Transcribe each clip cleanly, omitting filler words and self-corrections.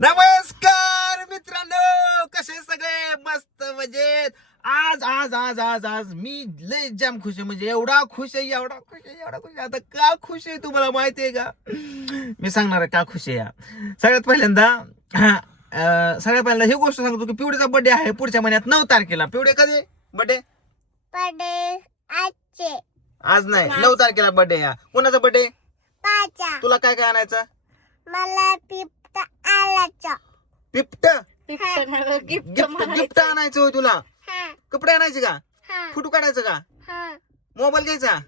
नमस्कार मित्रांनो, कसे सगळे? मस्त मजेत. आज आज आज आज आज मी लय जाम खुश आहे, म्हणजे एवढा खुश आहे, एवढा खुश आहे, एवढा खुश आहे. आता का खुश आहे तुम्हाला माहिती आहे का? मी सांगणार आहे का खुश आहे या. सगळ्यात पहिल्यांदा ही गोष्ट सांगतो की पिवड्याचा बर्थडे आहे पुढच्या महिन्यात 9 तारखेला. पिवडे कधी बर्थडे? आज नाही, 9 तारखेला बर्थडे या. कोणाचा बर्थडे? तुला काय काय आणायचं? मला पिप्ट आलाचा पिप्ट गिफ्ट आणायचं होय तुला? कपडे आणायचे का? फोटो काढायचं का? मोबाईल घ्यायचा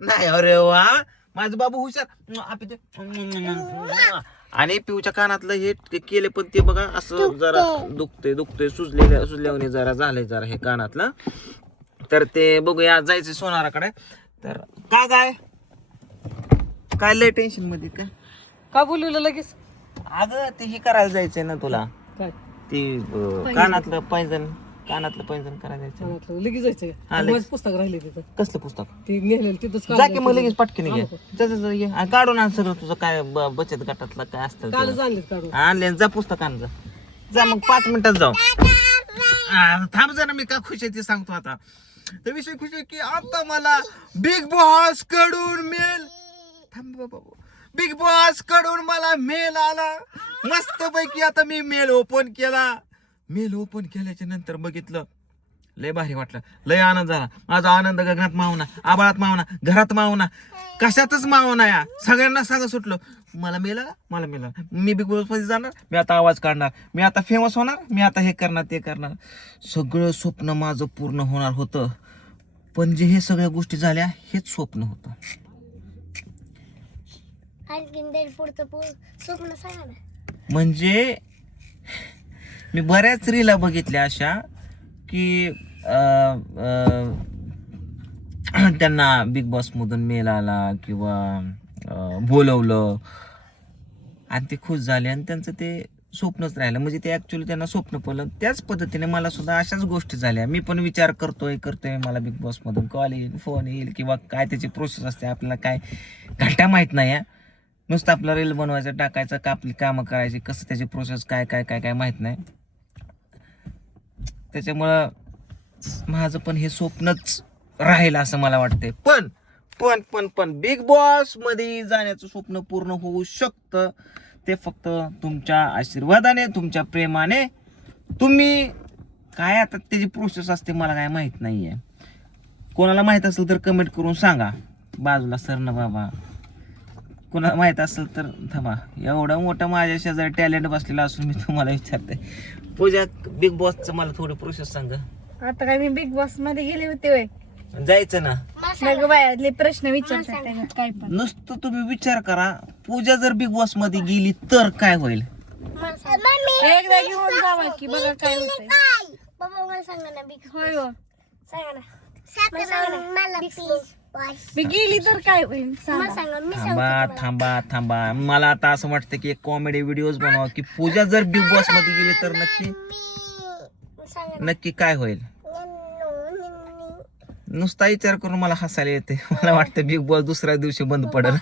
नाही? अरे वा, माझं बाबू हुशार. आणि पिऊच्या कानातलं हे केले, पण ते बघा असं जरा दुखते सुजल्याने जरा झालंय जरा हे कानातलं. तर ते बघूया, जायचं सोनाराकडे. तर काय लय टेन्शन मध्ये का बोलवलं लगेच? अगं ते हे करायला जायचंय ना तुला, काय ती कानातलं पैंजण करायला जायचं. लगेच जायचं हा, लगेच. पुस्तक राहिले तिथं, कसलं पुस्तक? ते नेलेलं तिथंच जा की मग लगेच पटकन घे. हो. ये. काढून आण सगळं तुझं काय बचत गटातलं काय असतं कालच ते. आणलेत काढून. आणले, जा पुस्तक आण जा मग 5 मिनिटात जाऊ. थांब जरा, मी का खुश आहे ते सांगतो आता. तर विषय खुश आहे की आता मला बिग बॉस कडून मेल, बिग बॉस कडून मला मेल आला मस्त पैकी. आता मी मेल ओपन केल्याच्या नंतर बघितलं, लय भारी वाटलं, लय आनंद झाला. माझा आनंद गगनात मावना, आबाळात मावना, घरात मावना, कशातच मावना. या सगळ्यांना सांगा सुटलं, मला मेला. मी बिग बॉस मध्ये जाणार, मी आता आवाज काढणार, मी आता फेमस होणार, मी आता हे करणार ते करणार. सगळं स्वप्न माझं पूर्ण होणार होतं, पण जे हे सगळ्या गोष्टी झाल्या हेच स्वप्न होतं. स्वप्न सांगा ना. म्हणजे मी बऱ्याच रीला बघितल्या अशा की त्यांना बिग बॉस मधून मेल आला किंवा बोलवलं आणि ते खुश झाले आणि त्यांचं ते स्वप्नच राहिलं. म्हणजे ते ऍक्च्युली त्यांना स्वप्न पडलं. त्याच पद्धतीने मला सुद्धा अशाच गोष्टी झाल्या. मी पण विचार करतोय मला बिग बॉस मधून कॉल येईल, फोन येईल किंवा काय त्याची प्रोसेस असते आपल्याला काय घंटा माहित नाही. नुसतं आपला रील बनवायचं, टाकायचं, आपली कामं करायची, कसं त्याची प्रोसेस काय काय काय काय माहित नाही. त्याच्यामुळं माझं पण हे स्वप्नच राहील असं मला वाटतंय. पण पण पण पण बिग बॉस मध्ये जाण्याचं स्वप्न पूर्ण होऊ शकतं, ते फक्त तुमच्या आशीर्वादाने, तुमच्या प्रेमाने. तुम्ही काय आता त्याची प्रोसेस असते मला काय माहित नाहीये. कोणाला माहित असेल तर कमेंट करून सांगा. बाजूला सर ना बाबा, कोणाला माहित असेल तर थांबा. एवढं मोठं माझ्या शेजारी टॅलेंट बसलेला असून मी तुम्हाला विचारते, पूजा बिग बॉसचं मला थोडी प्रोसेस सांग. आता काय मी बिग बॉस मध्ये गेले होते वय? जायचं ना. मग बायातले प्रश्न विचारतात त्याच्यात काय पण. नुसतं तुम्ही विचार करा, पूजा जर बिग बॉस मध्ये गेली तर काय होईल? एकदा घेऊन जावा की बघा काय होतंय. बाबा मला सांगा ना बिग होय हो. सांगा ना. मला मी गेली तर काय होईल सांगा. सांगा मी थांबा. मला आता असं वाटतं की एक कॉमेडी व्हिडिओज बनवा की पूजा जर बिग बॉस मध्ये गेली तर नक्की काय होईल. नुसता विचार करून मला हसायला येते. मला वाटतं बिग बॉस दुसऱ्या दिवशी बंद पडेल.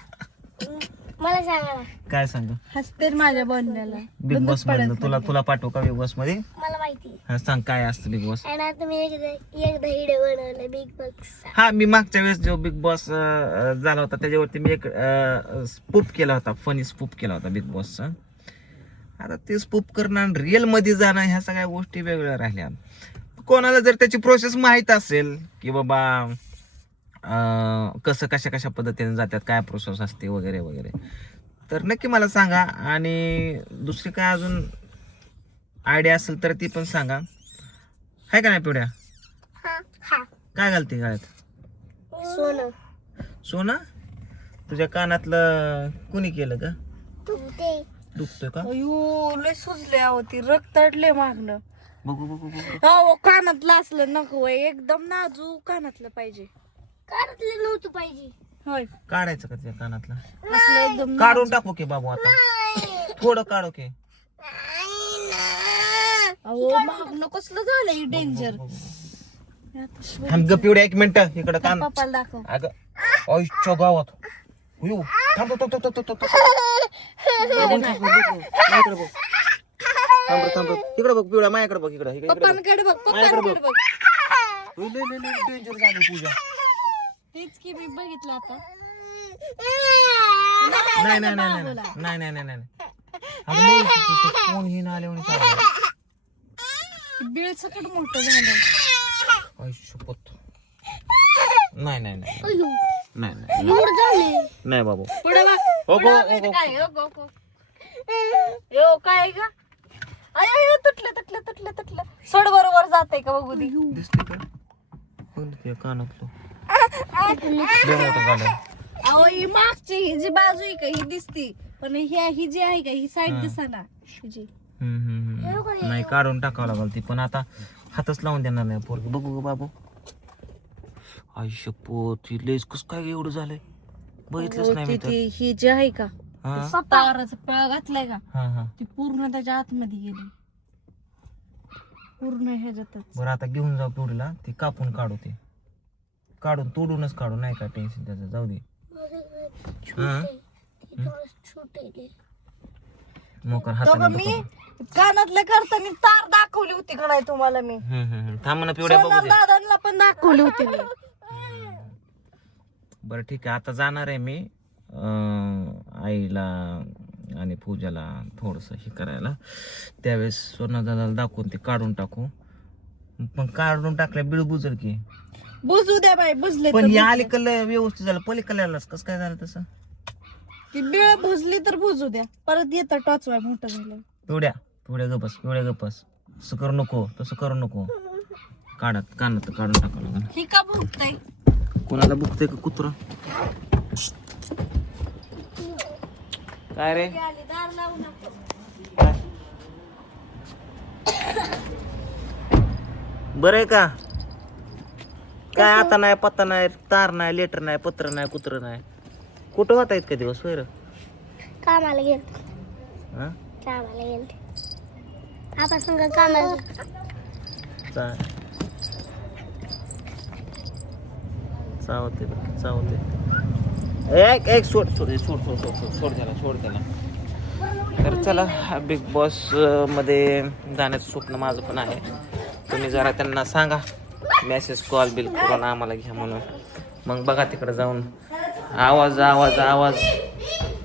मला सांगा ना. काय सांग हसते माझ्या बोलण्याला. बिग बॉस मध्ये तुला पाठवू का बिग बॉस मध्ये? मला माहिती. सांग काय असतं बिग बॉस. आणि आता मी एकदा व्हिडिओ बनवला बिग बॉस. हा, मी मागच्या वेळेस जो बिग बॉस झाला होता त्याच्यावरती मी एक स्पूप केला होता, फनी स्पूप केला होता बिग बॉसचा. आता ते स्पूप करणं आणि रिअल मध्ये जाणं ह्या सगळ्या गोष्टी वेगळ्या राहिल्या. कोणाला जर त्याची प्रोसेस माहीत असेल की बाबा कसं कशा पद्धतीने जातात, काय प्रोसेस असते वगैरे वगैरे, तर नक्की मला सांगा. आणि दुसरी काय अजून आयडिया असेल तर ती पण सांगा. आहे का नाही पिवड्या? काय घालते गळ्यात? सोनं. तुझ्या कानातलं कुणी केलं का? दुखतोय का? अयो लय सुजले होती, रक्त अडले मागणं. बघू. हो, कानातलं असलं नको वय, एकदम नाजूक कानातलं पाहिजे. कानातलं नव्हतं पाहिजे. होय, काढायचं का त्या कानातलं? असलं एकदम काढून टाकू की बाबू आता? थोडं काढू की. अहो मागणं कसलं झालंय डेंजर. थांब ग पिवड्या, 1 मिनिट इकडे कान. पप्पाला दाखव. अगं आईच्या गावात थांब. थांब इकडे बघ पिवळ्या माझ्याकडे बघ इकडे इकडे बघ. पप्पांकडे बघ माझ्याकडे पप्पांकडे बघ डेंजर झाली पूजा. तेच की मी बघितलं आता नाही नाही नाही नाही नाही नाही नाही नाही अगं नाही, तुझं फोन घेऊन आले म्हणून चाललंय. बिळ सकट मोठं झालं. आई शपथ. नाही नाही नाही अयो, नाही नाही एवढं झाले. नाही बाबू. पुढे बघ हो पुढे गो, बघ, हो गो. काय हो गो, गो. यो काय ग आय आय तुटलं सोड बरोबर जाते का बघू दे. दिसते का बघ ते कानातलं लय मोठं झालं. अहो ही मागची ही जी बाजू आहे का ही दिसती पण ही जी आहे का ही साईड दिसना हिची. नाही काढून टाकावं लागल ती पण आता हातच लावून देणार नाही पोरगी. बघू ग बाबू. आई शपथ लेस कस काय एवढं झालंय बघितलंच नाही मी तर. ही जी आहे का हा ताराचा पिळा घातलाय का हा हा ती पूर्ण त्याच्या आतमध्ये गेली पूर्ण ह्याच्यातच. बरं आता घेऊन जाऊ पिवडीला ती कापून काढू ते काढून तोडूनच काढू नाही काय टेन्शन त्याचं जाऊ दे. हा छोटे मोकर तो हाताने मी दुखवतो. कानातलं करताना तार दाखवली होती का नाही तुम्हाला मी. थांब ना पिवड्या बघू सोनाल दे. दादांना पण दाखवली होती मी. बरं ठीक आहे आता जाणार आहे मी आईला आणि पूजाला थोडस हे करायला. त्यावेळेस सोना दादाला दाखवून ते काढून टाकू. पण काढून टाकल्या बिळ बुजल की. बुजू द्या बाई बुजले पण हे अलीकडलं व्यवस्थित झालं पलीकडल्यालाच कसं काय झालं तसं. ती बिळ बुजली तर बुजू द्या परत येतं टॉचवाय मोठं झालं. पिवड्या गपस असं करू नको तसं करू नको. काढत कानात काढून टाकावं लागेल. ही का भुकताय कोणाला बुकते का कुत्र काय रे दार लावू नका. बरं आहे का काय आता नाही पत्ता नाही तार नाही लेटर नाही पत्र नाही कुत्र नाही. कुठं होता इतका दिवस होय रे? कामाला गेलते हा कामाला गेलते आपण संग कामाला चावते एक सोड त्याला. तर चला बिग बॉस मध्ये जाण्याचं स्वप्न माझं पण आहे. तुम्ही जरा त्यांना सांगा मेसेज कॉल बिल करून आम्हाला घ्या म्हणून. मग बघा तिकडे जाऊन आवाज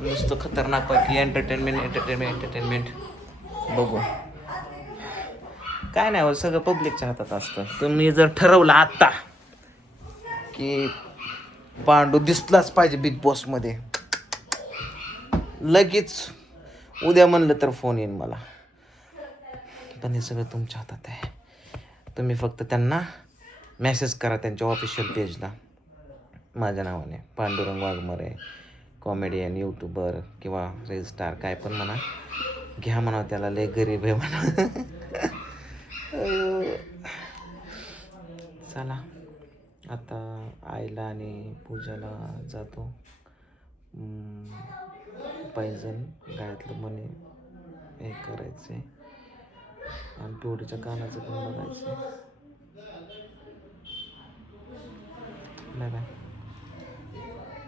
नुसतं खतरनाक पैकी एंटरटेनमेंट बघू. काय नाही सगळं पब्लिकच्या हातात असतं. तुम्ही जर ठरवलं आत्ता की पांडू दिसलाच पाहिजे बिग बॉस मध्ये लगेच उद्या म्हणलं तर फोन येईन मला. पण हे सगळं तुमच्या हातात आहे. तुम्ही फक्त त्यांना मेसेज करा त्यांच्या ऑफिशियल पेजला माझ्या नावाने पांडुरंग वाघमारे कॉमेडियन यूट्यूबर किंवा रील स्टार काय पण म्हणा घ्या म्हणा त्याला लय गरीब आहे म्हणा. चला आता आईला आणि पूजाला जातो. पैजण गायतलं म्हणे हे करायचं आहे आणि पिवडीच्या कानाचं पण बघायचं. Bye bye.